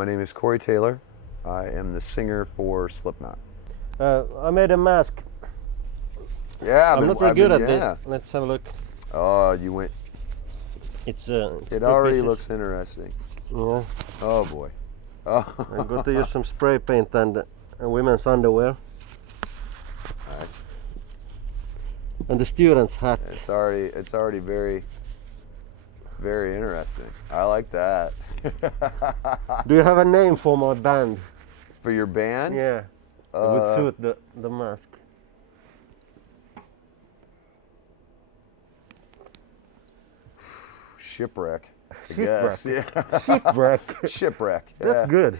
My name is Corey Taylor. I am the singer for Slipknot. I made a mask. Yeah, I'm not very good at this. Let's have a look. Oh, you went. It's it already looks interesting. Yeah. Oh boy. Oh. I'm going to use some spray paint and women's underwear. Nice. And the student's hat. It's already very, very interesting. I like that. Do you have a name for my band? For your band? Yeah. It would suit the mask. Shipwreck. I guess. Yeah. Shipwreck. Shipwreck. That's yeah. good.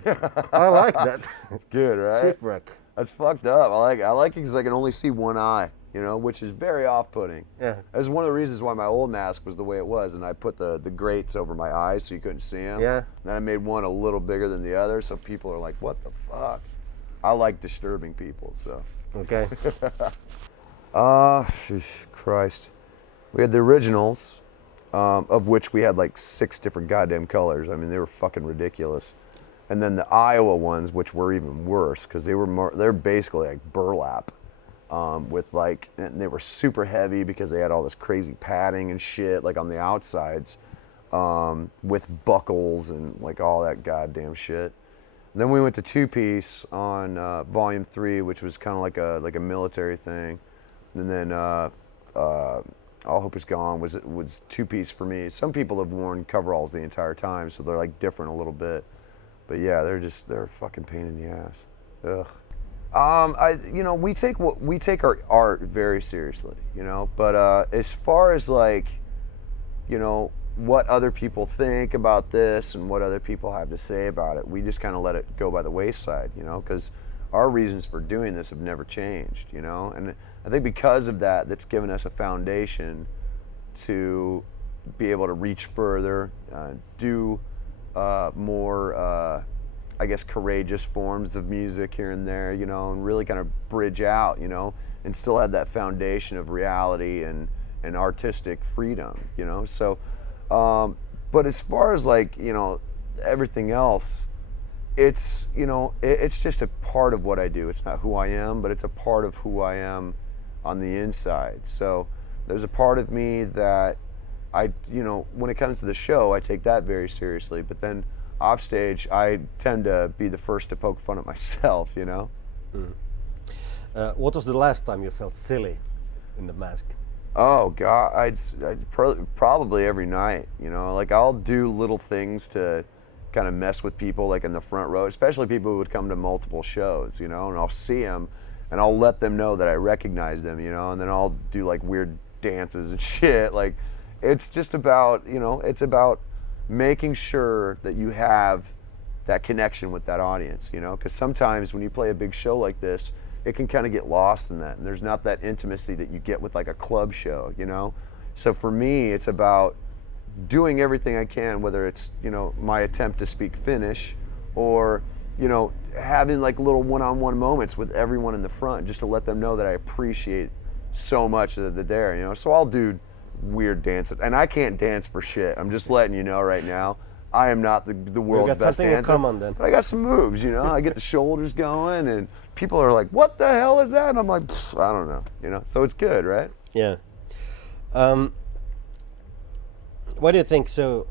I like that. It's good, right? Shipwreck. That's fucked up. I like it because I can only see one eye, which is very off-putting. Yeah. That's one of the reasons why my old mask was the way it was, and I put the grates over my eyes so you couldn't see them. Yeah. And then I made one a little bigger than the other, so people are like, "What the fuck?" I like disturbing people, so. Okay. Christ. We had the originals, of which we had like 6 different goddamn colors. I mean, they were fucking ridiculous. And then the Iowa ones, which were even worse, because they're basically like burlap, and they were super heavy because they had all this crazy padding and shit, like on the outsides, with buckles and like all that goddamn shit. And then we went to 2-piece on Volume 3, which was kind of like a military thing. And then All Hope Is Gone was 2-piece for me. Some people have worn coveralls the entire time, so they're like different a little bit. But yeah, they're a fucking pain in the ass. Ugh. We take our art very seriously, But as far as like, what other people think about this and what other people have to say about it, we just kind of let it go by the wayside, because our reasons for doing this have never changed, And I think because of that, that's given us a foundation to be able to reach further, do more, courageous forms of music here and there, and really kind of bridge out, and still have that foundation of reality and artistic freedom, So, but as far as like, everything else, it's, it's just a part of what I do. It's not who I am, but it's a part of who I am on the inside. So there's a part of me that when it comes to the show, I take that very seriously, but then off stage, I tend to be the first to poke fun at myself, Mm. What was the last time you felt silly in the mask? Oh God, I'd probably every night, like I'll do little things to kind of mess with people, like in the front row, especially people who would come to multiple shows, and I'll see them and I'll let them know that I recognize them, and then I'll do like weird dances and shit. Like it's just about, it's about making sure that you have that connection with that audience, because sometimes when you play a big show like this, it can kind of get lost in that, and there's not that intimacy that you get with like a club show, So for me, it's about doing everything I can, whether it's, my attempt to speak Finnish or, having like little one-on-one moments with everyone in the front just to let them know that I appreciate so much that they're there, So I'll do weird dances, and I can't dance for shit. I'm just letting you know right now. I am not the world's best dancer. You got something in common then. But I got some moves, I get the shoulders going, and people are like, "What the hell is that?" And I'm like, "I don't know," So it's good, right? Yeah. Why do you think so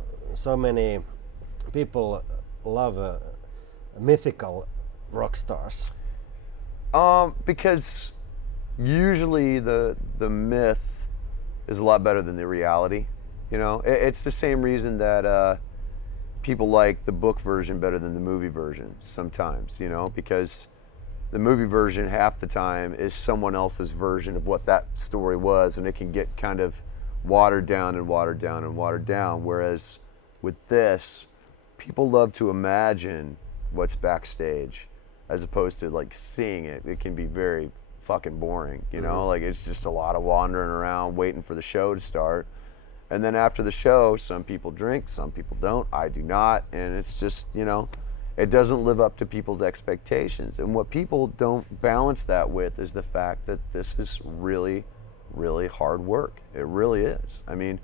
many people love mythical rock stars? Because usually the myth is a lot better than the reality. It's the same reason that people like the book version better than the movie version sometimes, because the movie version half the time is someone else's version of what that story was, and it can get kind of watered down and watered down and watered down. Whereas with this, people love to imagine what's backstage as opposed to like seeing it. It can be very fucking boring, like it's just a lot of wandering around waiting for the show to start. And then after the show, some people drink, some people don't. I do not. And it's just, it doesn't live up to people's expectations. And what people don't balance that with is the fact that this is really, really hard work. It really is. I mean,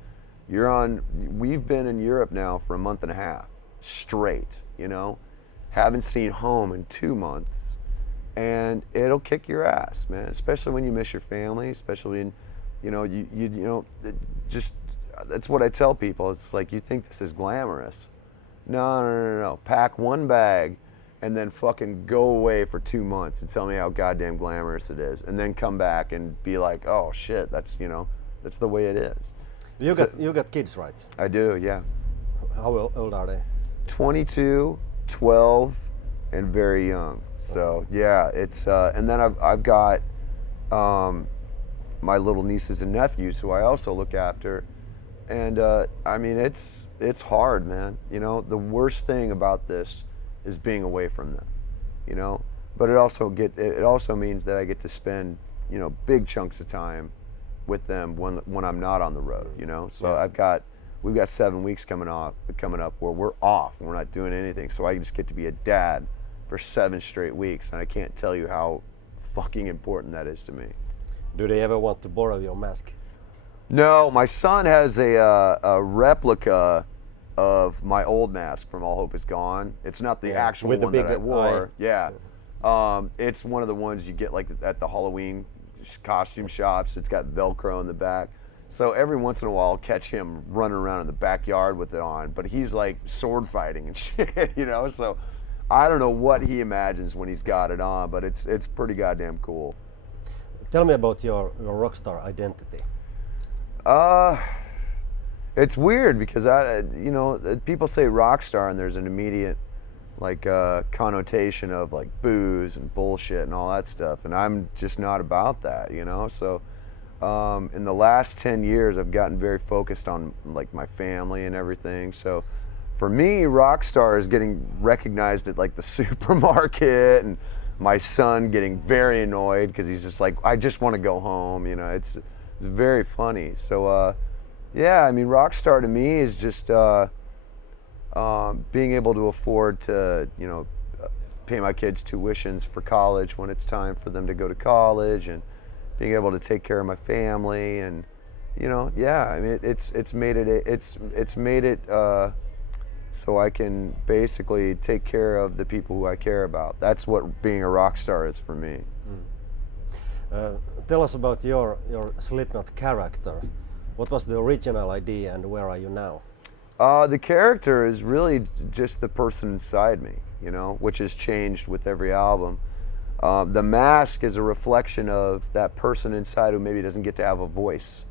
we've been in Europe now for a month and a half straight, haven't seen home in 2 months, and it'll kick your ass, man. Especially when you miss your family, especially when, just that's what I tell people. It's like, you think this is glamorous. No, no, no, no, no. Pack one bag and then fucking go away for 2 months and tell me how goddamn glamorous it is, and then come back and be like, oh shit, that's that's the way it is. You got kids, right? I do, yeah. How old are they? 22, 12, and very young. So yeah, it's and then I've got my little nieces and nephews who I also look after, and I mean it's hard, man. The worst thing about this is being away from them, but it also means that I get to spend big chunks of time with them when I'm not on the road, So Yeah. we've got 7 weeks coming up where we're off and we're not doing anything. So I just get to be a dad for 7 straight weeks, and I can't tell you how fucking important that is to me. Do they ever want to borrow your mask? No, my son has a replica of my old mask from All Hope Is Gone. It's not the Yeah, actual with the one that I big wore. eye. Yeah. It's one of the ones you get like at the Halloween costume shops. It's got Velcro in the back. So every once in a while I'll catch him running around in the backyard with it on, but he's like sword fighting and shit, So I don't know what he imagines when he's got it on, but it's pretty goddamn cool. Tell me about your rock star identity. It's weird because people say rock star and there's an immediate connotation of like booze and bullshit and all that stuff, and I'm just not about that, So in the last 10 years I've gotten very focused on like my family and everything. So for me, rock star is getting recognized at like the supermarket, and my son getting very annoyed because he's just like, I just want to go home. It's very funny. So yeah, I mean, rock star to me is just being able to afford to pay my kids tuitions for college when it's time for them to go to college, and being able to take care of my family, and yeah, I mean, it's made it so I can basically take care of the people who I care about. That's what being a rock star is for me. Tell us about your Slipknot character. What was the original idea and where are you now? The character is really just the person inside me, which has changed with every album. The mask is a reflection of that person inside who maybe doesn't get to have a voice,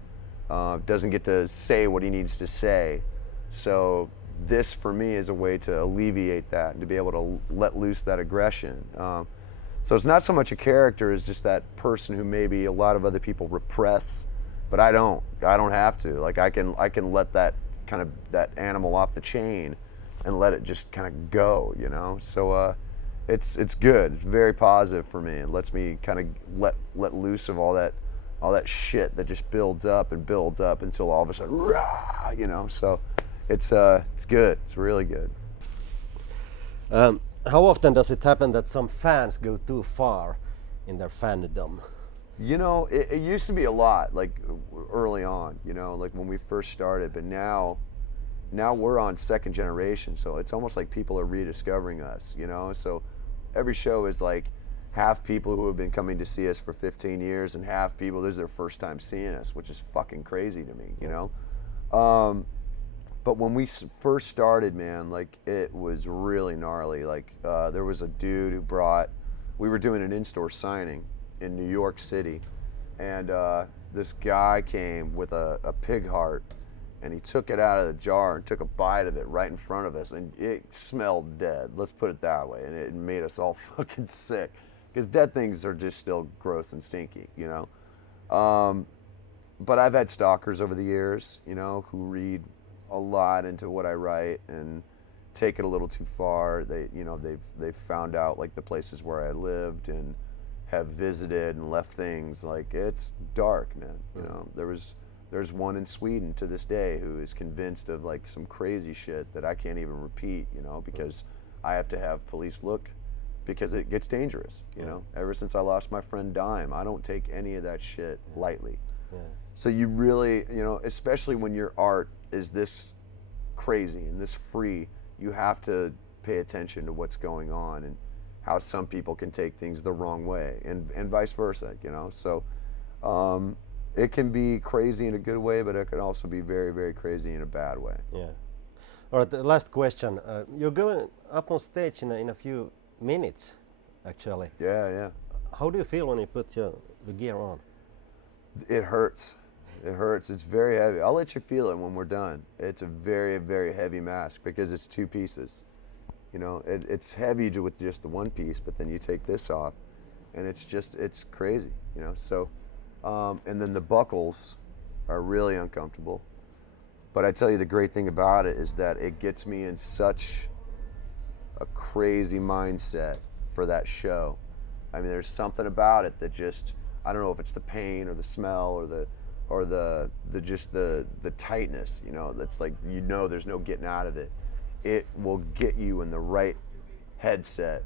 doesn't get to say what he needs to say. So this, for me, is a way to alleviate that and to be able to let loose that aggression. So it's not so much a character as just that person who maybe a lot of other people repress, but I don't have to. Like I can let that kind of that animal off the chain and let it just kind of go, So it's good. It's very positive for me. It lets me kind of let loose of all that shit that just builds up and builds up until all of a sudden, rah, So it's good. It's really good. How often does it happen that some fans go too far in their fandom? It used to be a lot, like early on, like when we first started, but now we're on second generation, so it's almost like people are rediscovering us, So every show is like half people who have been coming to see us for 15 years and half people, this is their first time seeing us, which is fucking crazy to me, But when we first started, man, like it was really gnarly. Like there was a dude who we were doing an in-store signing in New York City, and this guy came with a pig heart, and he took it out of the jar and took a bite of it right in front of us, and it smelled dead. Let's put it that way, and it made us all fucking sick, because dead things are just still gross and stinky, But I've had stalkers over the years, who read a lot into what I write and take it a little too far. They've found out like the places where I lived and have visited and left things. Like it's dark, man. There's one in Sweden to this day who is convinced of like some crazy shit that I can't even repeat, because I have to have police look, because it gets dangerous, Ever since I lost my friend Dime, I don't take any of that shit lightly. Yeah. So you really, especially when your art is this crazy and this free, you have to pay attention to what's going on and how some people can take things the wrong way, and vice versa, you know. So it can be crazy in a good way, but it can also be very, very crazy in a bad way. Yeah. All right. The last question. You're going up on stage in a few minutes, actually. Yeah, yeah. How do you feel when you put the gear on? It hurts. It hurts. It's very heavy. I'll let you feel it when we're done. It's a very, very heavy mask because it's two pieces. You know, it's heavy with just the one piece, but then you take this off, and it's crazy. You know, so, and then the buckles are really uncomfortable. But I tell you, the great thing about it is that it gets me in such a crazy mindset for that show. I mean, there's something about it that just, I don't know if it's the pain or the smell or the tightness, you know, that's like, you know, there's no getting out of it. It will get you in the right headset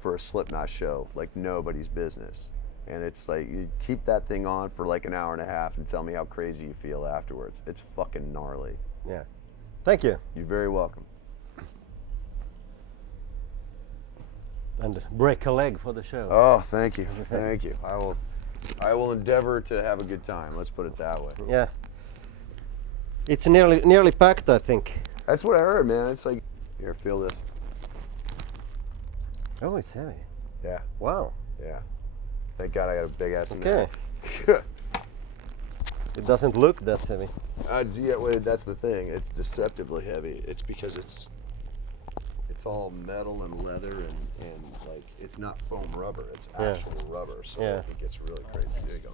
for a Slipknot show like nobody's business. And it's like, you keep that thing on for like an hour and a half and tell me how crazy you feel afterwards. It's fucking gnarly. Yeah. Thank you. You're very welcome. And break a leg for the show. Oh, thank you. Thank you. I will endeavor to have a good time. Let's put it that way. Yeah. It's nearly packed, I think. That's what I heard, man. It's like, here, feel this. Oh, it's heavy. Yeah, Wow. yeah. Thank God I got a big ass. Okay. It doesn't look that heavy. Yeah, well, that's the thing. It's deceptively heavy. It's because it's all metal and leather and like, it's not foam rubber. It's Yeah. actual rubber. So Yeah. it gets really crazy. There you go.